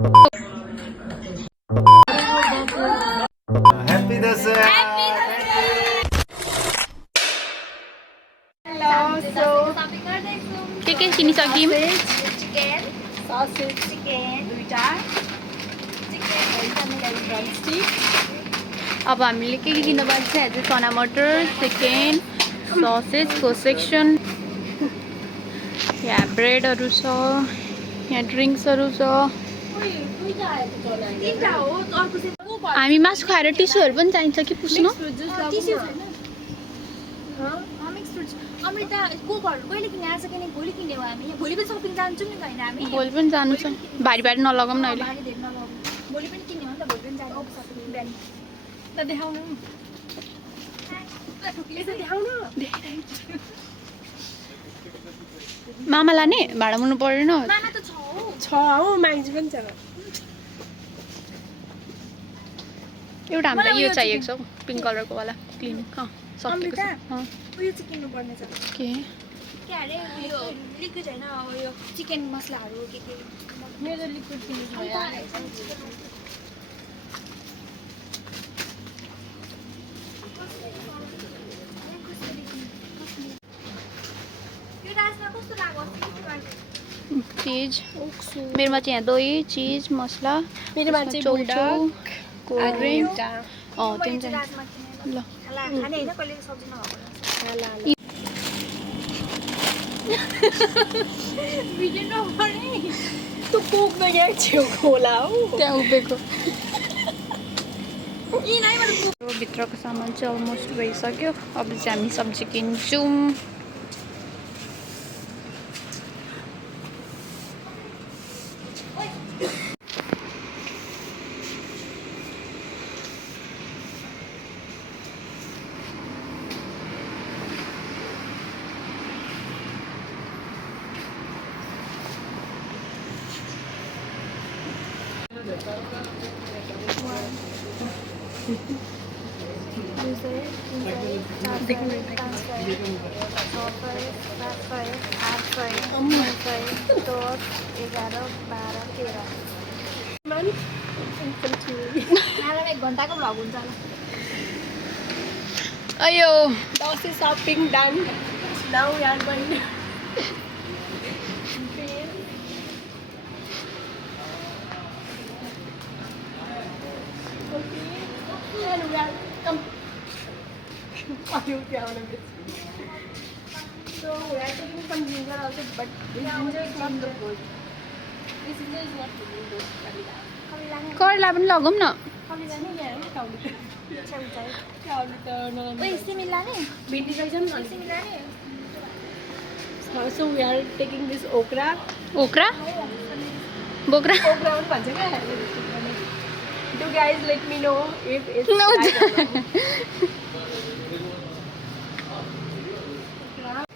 Happy Dasara! Hello, so के किनिसक्यौँ chicken, sausage, chicken, duita, chicken, drumstick. अब हामीले के किन्नु बाँकी छ आज चना मटर चिकन ससेजको सेक्सन यहाँ ब्रेडहरू छ यहाँ ड्रिङ्क्सहरू छ तीनटा हो अर्को चाहिँ हामी मासु खाएर टिस्युहरू पनि चाहिन्छ कि पुस्नु टिस्यु छैन मिक्स फ्रुट्स अमृता को घर कहिले किने आज किने भोलि किने हो हामी भोलि पनि सपिङ जान्छौँ नि हैन हामी भोलि पनि जानु छ भारी भारी नलगाउँ न अहिले भारी धेरै नलगाउँ भोलि पनि किन्ने हो नि त भोलि पनि जाने सपिङ बिहान ल देखाउनु देखाउनु मामा लाने भाडा मुल्नु पर्दैन मामा त छ हो मान्छे पनि छ एउटा हामीलाई यो चाहिएको छ पिङ्क कलरको वाला क्लिनिक सकिएको छ उयो चाहिँ किन्नु पर्ने छ के के अरे उयो लिक्विड हैन उयो चिकन मसलाहरू के मेरो लिक्विड किन्नु छ यो राजमा कस्तो लाग्यो चिज मेरोमा चाहिँ यहाँ दही चिज मसला मेरोमा चाहिँ चौचौ कोल्ड ड्रिङ्क त्यो पनि चाहिन्छ राजमा किने ल खाने हैन कहिले सब्जी नभएको भिडियो नगर्ने तँ पोक्न यहाँ छेउको होला हौ त्यहाँ उभिएको भित्रको सामान चाहिँ अलमोस्ट भइसक्यो अब चाहिँ हामी सब्जी किन्छौँ एक घन्टाको भ्लग हुन्छ होला अयो Dashain shopping done now we are going So we are taking some ginger also, but this ginger is not the good. This ginger is not really good. करला पनि लगाउँ न ओइ सिमी लाने भिन्डी रहेछ नि सिमी लाने So we are taking this okra. ओक्रा बोक्रा Okra पनि भन्छ क्या Do guys let me know if it's No. right or not.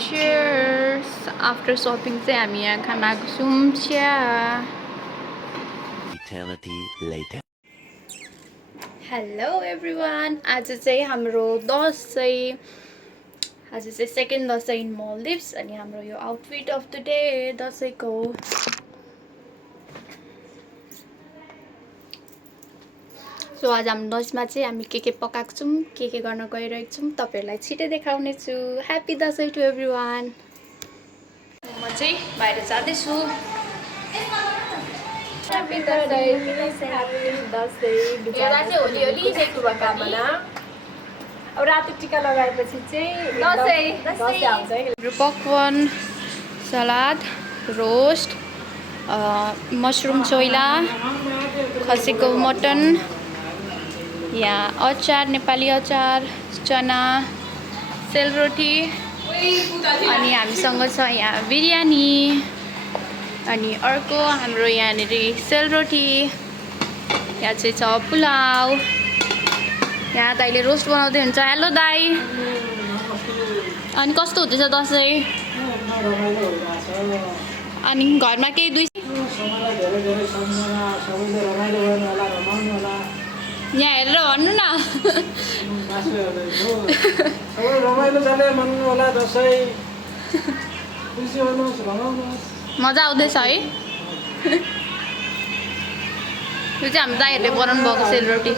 Cheers after shopping चाहिँ हामी यहाँ खान आएको छौँ चिया Eternity later. हेलो एभ्रिवान आज चाहिँ हाम्रो दसैँ आज चाहिँ सेकेन्ड दसैँ इन मल्दिप्स अनि हाम्रो यो आउटफिट अफ द डे दसैँको सो आज हाम्रो दसैँमा चाहिँ हामी के पकाएको छौँ के गर्न गइरहेको छौँ तपाईँहरूलाई छिटै देखाउने छु ह्याप्पी दसैँ टु एभ्रिवान म चाहिँ बाहिर जाँदैछु Happy birthday, happy दसैँ शुभकामना अब राति टिका लगाएपछि चाहिँ दसैँ आउँछ है हाम्रो पकवान सलाद रोस्ट मसरुम चोइला खसीको मटन यहाँ अचार नेपाली अचार चना सेलरोटी अनि हामीसँग छ यहाँ बिरयानी अनि अर्को हाम्रो यहाँनिर सेलरोटी यहाँ चाहिँ छ पुलाउ यहाँ दाइले रोस्ट बनाउँदै हुन्छ हेलो दाई अनि कस्तो हुँदैछ दसैँ अनि घरमा केही दुई यहाँ हेरेर भन्नु न रमाइलो जाने मान्नु होला दसैँ खुसी हुनुहोस् रमाउनुहोस् मजा आउँदैछ है यो चाहिँ हाम्रो दाइहरूले बनाउनु भएको सेलरोटी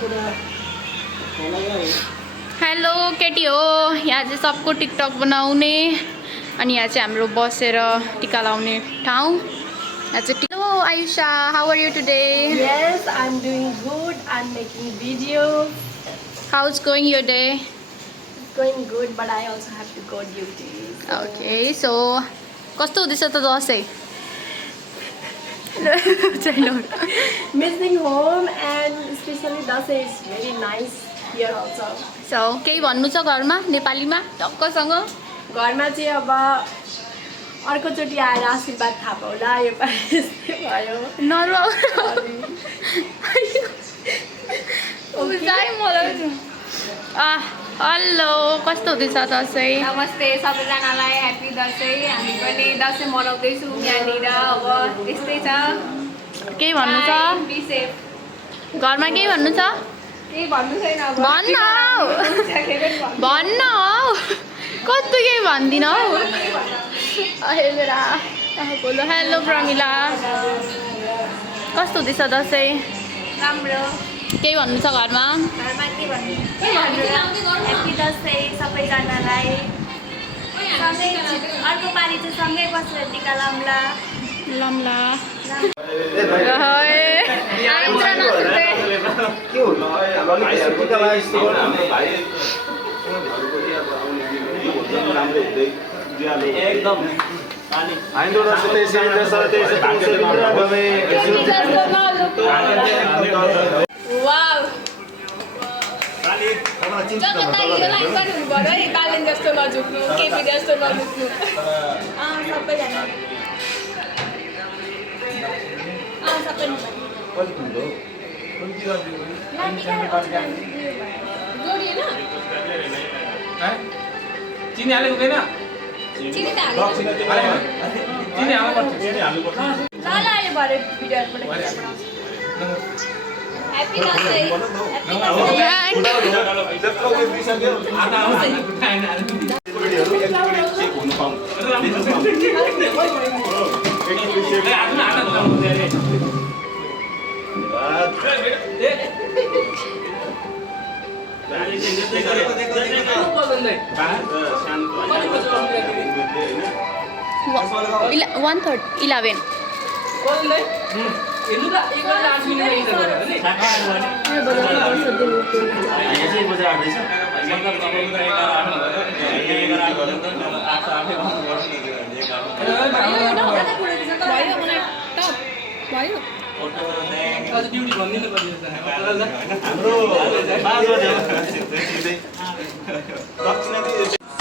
हेलो केटी हो यहाँ चाहिँ सबको टिकटक बनाउने अनि यहाँ चाहिँ हाम्रो बसेर टिका लाउने ठाउँ यहाँ चाहिँ hello Ayusha how are you today Yes, I'm doing good. I'm making video. How is going your day It's going good, but I also have to go duty. Okay so कस्तो हुँदैछ त Dashain Missing home and especially Dasai is very nice here also. So केही भन्नु छ घरमा नेपालीमा टक्कसँग घरमा चाहिँ अब अर्कोचोटि आएर आशीर्वाद थाहा पाउला यो पालि यस्तै भयो नरुवा हेलो कस्तो हुँदैछ दसैँ नमस्ते सबैजनालाई ह्याप्पी दसैँ हामी पनि दसैँ मनाउँदैछौँ यहाँनिर अब त्यस्तै छ केही भन्नु छ बी सेफ घरमा केही भन्नु छ केही भन्नु छैन अब भन्न हौ भन्न हौ कस्तो केही भन्दिन हौ बोलो हेलो प्रमिला कस्तो हुँदैछ दसैँ राम्रो केही भन्नु छ घरमा घरमा के भन्नु ह्याप्पी दसैँ सबैजनालाई सँगै अर्को पालि चाहिँ सँगै बसेर टिका लाउँला लम्ला एकदम आइन्दोला त्यसै त्यसै त्यसै वाउ बालेन जस्तो नझुक्नु केपी जस्तो नझुक्नु सबैजना सबै चिनी हालेको हुँदैन चिनी त हाल्नु चिनी हाल्नुपर्छ ल अहिले भरे भिडियोहरूबाट happy Dashain One third 11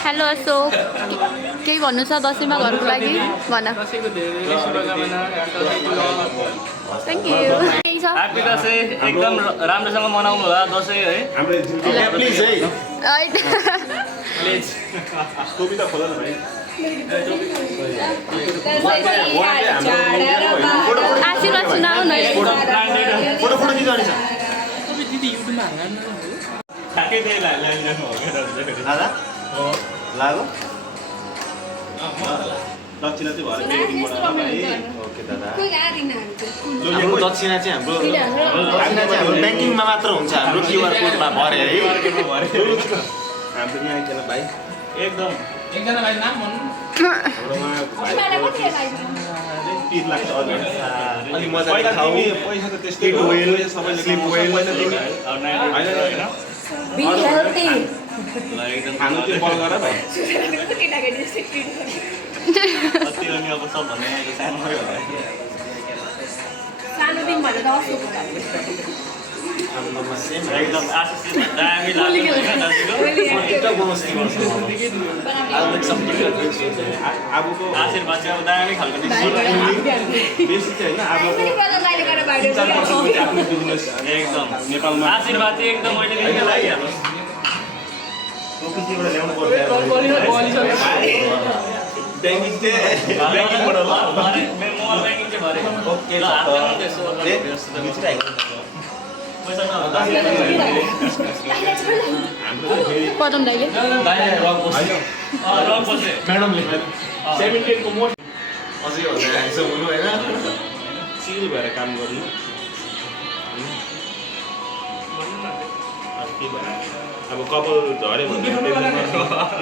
hello Ashok केही भन्नु छ दसैँमा घरको लागि भन थ्याङ्क यू केही छ ह्याप्पी दसैँ एकदम राम्रोसँग मनाउनु होला दसैँ है प्लिज है प्लिज टोपी त खोल न भाइ आशीर्वाद सुनाऊ न फोटो फोटो दिनु नि ठ्याक्कै त्यही दादा लाग्यो दक्षिणा चाहिँ भरे बेटिङबाट ओके दादा हाम्रो दक्षिणा चाहिँ हाम्रो ब्याङ्किङमा मात्र हुन्छ हाम्रो क्युआर कोडमा भरे है हाम्रो यहाँ एकजना भाइ एकदम एकजना भाइ नाम भन्नु 30 लाख अनि मजा पैसा त त्यस्तै वेल सबैले स्लिप वेल Be healthy. खानु त्यो बल गर भाइ कति अनि अब सब भन्ने सानोमै होला सानो दिन भनेर दसैँ होला एकदम आशिष दामी लाग्यो होइन दाजुको आबोको आशीर्वाद चाहिँ अब दामी खालको बेसी चाहिँ होइन आबोको एकदम नेपालमा आशीर्वाद चाहिँ एकदम मैले लिएर लागिहाल्नु टोपीबाट ल्याउनु पर्छ ब्याङ्किङ ब्याङ्किङबाट ल मोबाइल ब्याङ्किङ चाहिँ भरे ओके ल हातमा त्यसो पैसा पदम दाइले रङ बसे म्याडमले 17 को मोस्ट अझै भन्दा ह्यान्डसम हुनु होइन चिल भएर काम गर्नु के भएर अब कपाल झऱ्यो भने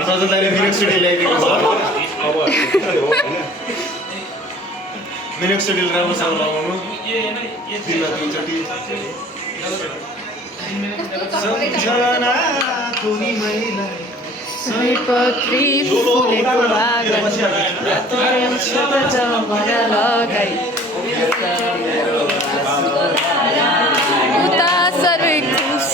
सजलदाले मिनोक्सिडिल ल्याइदिएको छ अब हो होइन मिनोक्सिडिल राम्रोसँग लगाउनु दिनमा 2 चोटि सम्झना कुनी मैलाई सयपत्री फुलेको आँगन रातो जमरा लगाई उता सर्वे खुस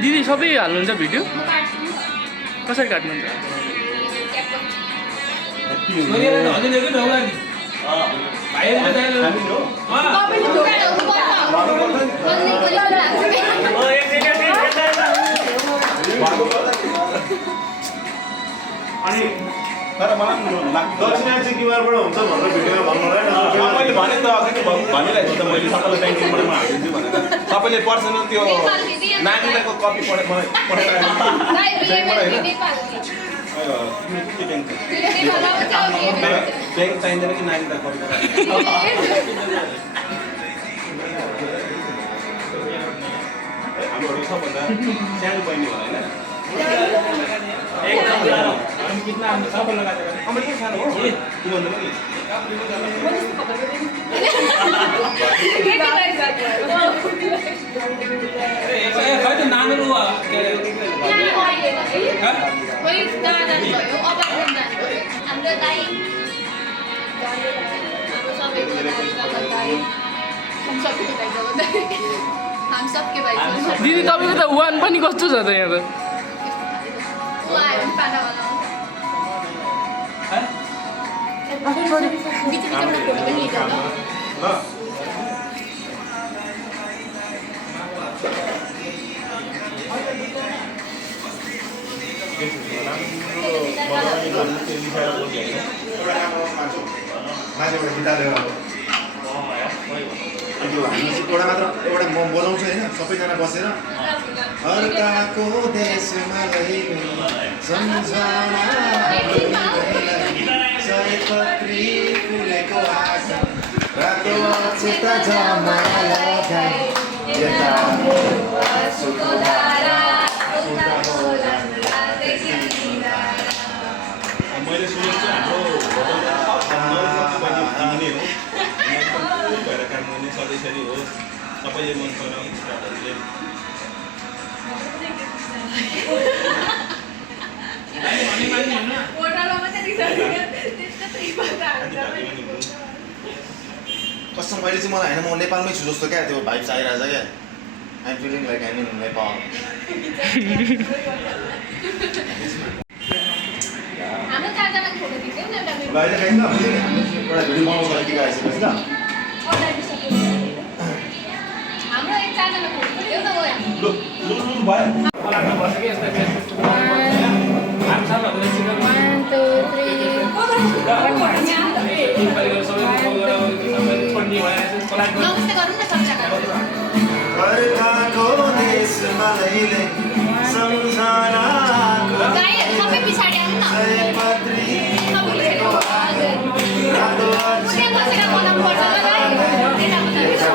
दिदी सबै हाल्नुहुन्छ भिडियो कसरी काट्नुहुन्छ तर मलाई दक्षिणा चाहिँ क्युआरबाट हुन्छ भनेर भिडियोमा भन्नु मैले भने त अघि भनिरहेको छु त मैले सबैलाई ब्याङ्किङबाट म हालिदिन्छु भनेर सबैले पर्सनल त्यो नानीको कपी ब्याङ्क चाहिँदैन कि नानीलाई कपी हाम्रो सबभन्दा सानो बहिनी हो होइन कितना हम सब लगा देगा हम लोग सानो हो तू बंद नहीं ए भाई तो नाम लो कोही दादा भयो अब हाम्रो दाइ हाम्रो सबैको दाइ हम सबैको दाइ हम सबके भाइ दिदी तपाईँको त वान पनि कस्तो छ त यहाँ त बिचमा फोटो पनि लिएको ल मान्छेबाट बितालेर त्यो हामी एउटा मात्र एउटा म बोलाउँछु होइन सबैजना बसेर अर्काको देशमा सम्झना सयपत्री फुलेको आँगन रातो चेता जमरा लगाई यता आँसुको धारा उता होला मैले सुनेको छु हाम्रो भएर काम गर्ने सधैँसरी हो सबैले मन पराउने स्टाफहरूले कसम मैले चाहिँ मलाई होइन म नेपालमै छु जस्तो क्या त्यो भाइब्स आइरहेछ क्या I'm feeling like I'm in Nepal हाम्रो चारजनाको फोटो खिच्यौँ न एउटा अहिले खाइन्छ एउटा भिडियो बनाउँछ कि आइसकेपछि ल हाम्रो एक चारजना फोटो खिच्यौँ न नमस्ते गरौँ न सबजना अर्काको देशमा लैले सम्झनाको गाईहरू सबै पछाडि आउनु न सयपत्री फुलेको आँगन रातो त्यहाँ बसेर बनाउनु पर्छ ल गाई यता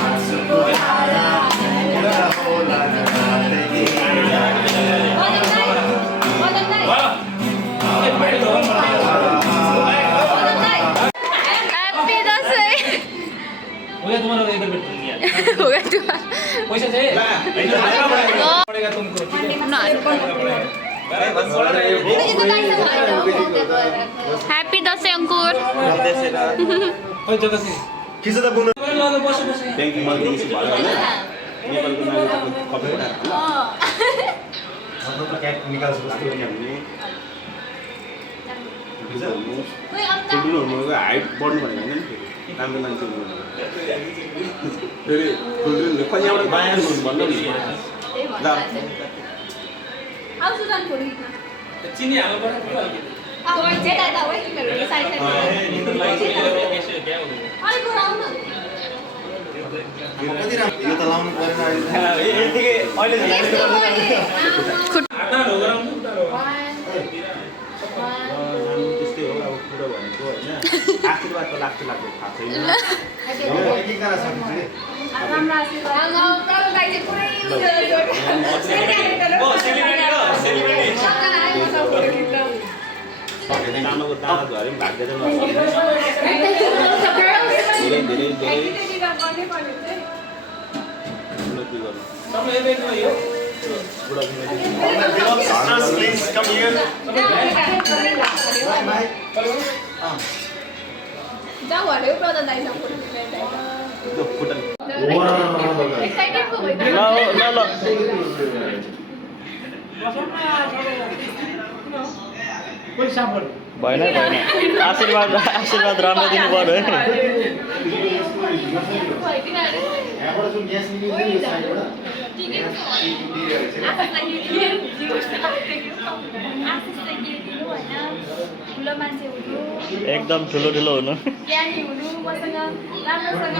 आँसुको धारा उता होला पैसा चाहिँ तुमको ह्याप्पी दसैँ अङ्कुर खिच त बुनु ब्याङ्किङमा दिन्छु भयो होइन नेपालको नानीको कपी निकाल्छ जस्तो हामीले ठुल्ठुलो हुनुको हाइट बढ्नु भनेको होइन नि राम्रो मान्छे हुनु फेरि ठुल्ठुलो कहिलेबाट बायाँ भन्नु नि आऊ सुजान फोटो खिच्न चिनी हाल्नु पर्छ आऊ यता यता हो तिमीहरू साइड साइड अलिक गएर आऊ न यो त लाउनु परेन यतिकै अहिले त्यस्तै हो अब कुरो भनेको होइन आशीर्वाद त लाग्छ लाग्छ थाहा छैन एकजना सकिन्छ राम्रो आशीर्वाद तर दाइ चाहिँ पुरै आमाको दाना झऱ्यो पनि भाग्दैन धेरै धेरै धेरै उन्नति गर्नु Please come here. जाऊ हल्यो प्रधान दाइसँग फोटो खिच्न एक्साइटेड पो भइदियो भएन भएन आशीर्वाद आशीर्वाद राम्रो दिनु पर्यो है यहाँबाट जुन ग्यास निस्किन्छ यो साइडबाट ठुलो मान्छे हुनु एकदम ठुलो ठुलो हुनु ज्ञानी हुनु मसँग राम्रोसँग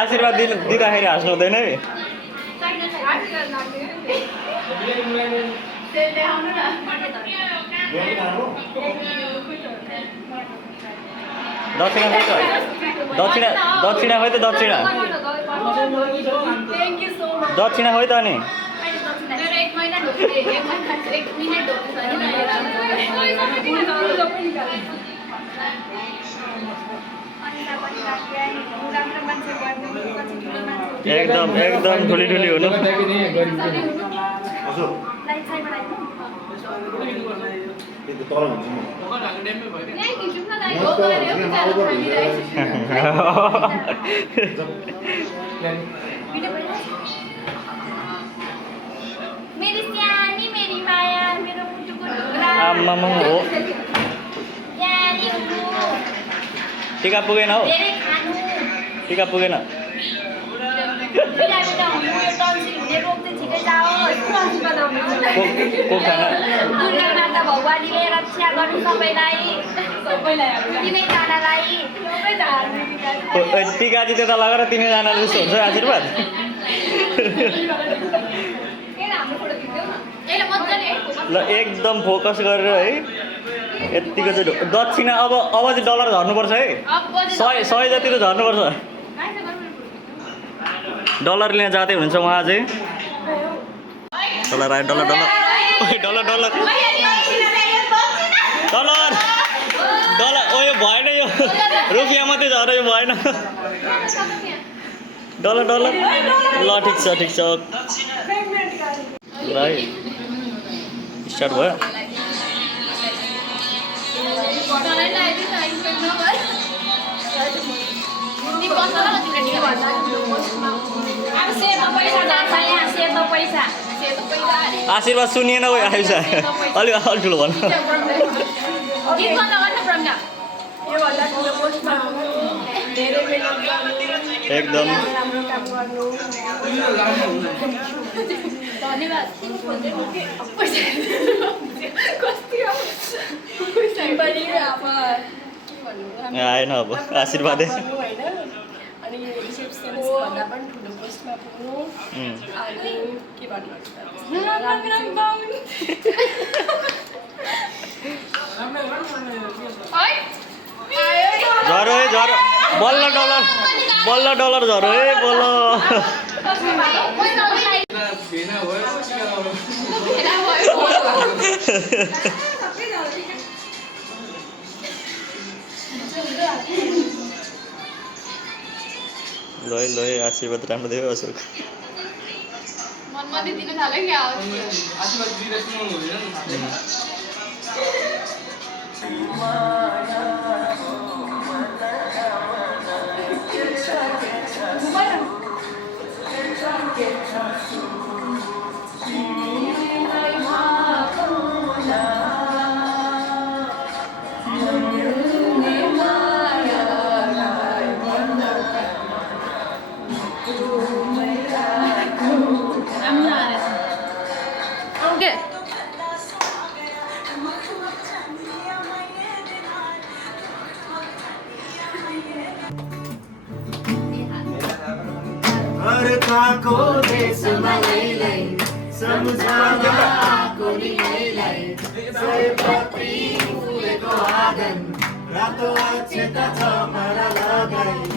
आशीर्वाद दिँदाखेरि हाँस्नु हुँदैन है दक्षिणा खोइ त दक्षिणा दक्षिणा खोइ त दक्षिणा दक्षिणा खोइ त अनि एकदम एकदम ठुली ठुली हुनु तल हुन्छ मेरी सानी मेरी माया मेरो मुटुको ढुङ्गा आम्मामा हो ज्ञानी हुनु टिका पुगेन हौ धेरै खानु टिका पुगेन बिदा बिदा हुनु यो टन्सिल हुने रोग चाहिँ छिटै जाओस् को खाना दुर्गा माता भगवानीले रक्षा गर्नु सबैलाई तिनैजनालाई टिका चाहिँ त्यता लगेर तिनैजना जस्तो हुन्छ आशीर्वाद ल एकदम फोकस गरेर है यतिको चाहिँ दक्षिणा अब चाहिँ डलर झर्नुपर्छ है 100 जति त झर्नुपर्छ डलर लिन जाँदै हुनुहुन्छ उहाँ चाहिँ डलर आयो dollar dollar dollar dollar dollar dollar ओ यो भएन यो रुपियाँ मात्रै झर्यो यो भएन डलर डलर ल ठिक छ ल है स्टार्ट भयो आशीर्वाद सुनिएन गयो आयुष अलिक ठुलो भन्नु एकदम आएन अब आशीर्वादै अनि रिसेप्सनिस्ट भन्दा पनि ठुलो पोस्टमा पुग्नु अनि के भन्नु झरो है झरो बल्ल डलर झरो है बल्ल ल आशीर्वाद राम्रो दियो अशोक मनमध्ये दिन झालं की आशीर्वाद दिइरहेको हुँदैन गरौँ के अर्काको देशमा लैलै सम्झना कोनीलाई सयपत्री फुलेको आँगन रातो अक्षता छ माला लगाई